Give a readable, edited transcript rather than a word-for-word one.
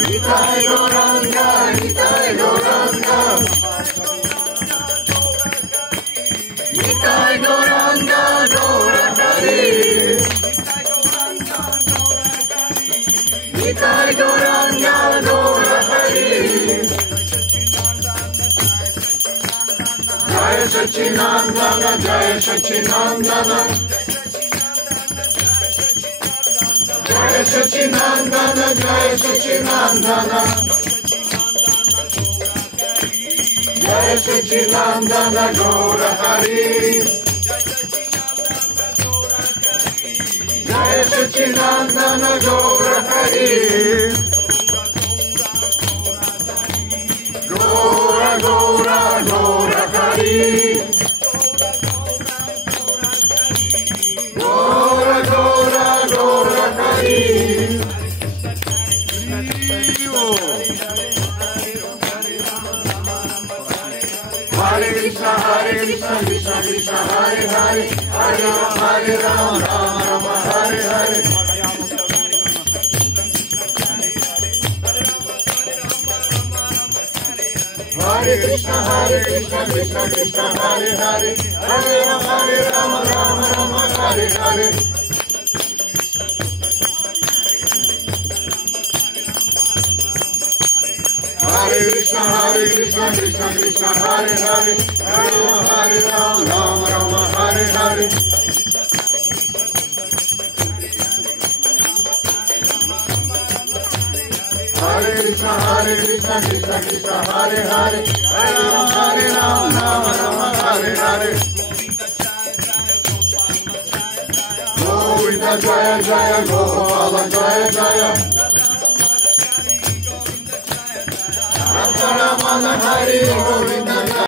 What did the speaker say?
Nitai Gauranga, Nitai Gauranga, Nitai Gauranga, Gaura Hari. Nitai Gauranga, Gaura Hari. Jaya Sachinandana, Jaya Sachinandana, Jaya Sachinandana, Jaya Sachinandana, Jaya Sachinandana, Gaura Hari. Jaya Sachinandana, Gaura Hari. Gaura, Gaura, Gaura Hari. Gaura, Gaura, Gaura Hari. Hare Krishna, Krishna Krishna, Hare Hare, Hare Rama, Rama Rama, Hare Hare. Hare Krishna, Krishna Krishna, Hare Hare, Hare Rama, Rama Rama, Hare Hare. Hare Krishna, Krishna Krishna, Hare Hare, Hare Rama, Rama Rama, Hare Hare. Hare Krishna, Krishna Krishna, Hare Hare, Hare Rama, Rama Rama, Hare Hare. Govinda Jaya Jaya, Gopala Jaya Jaya. Radha Ramana Hari Govinda.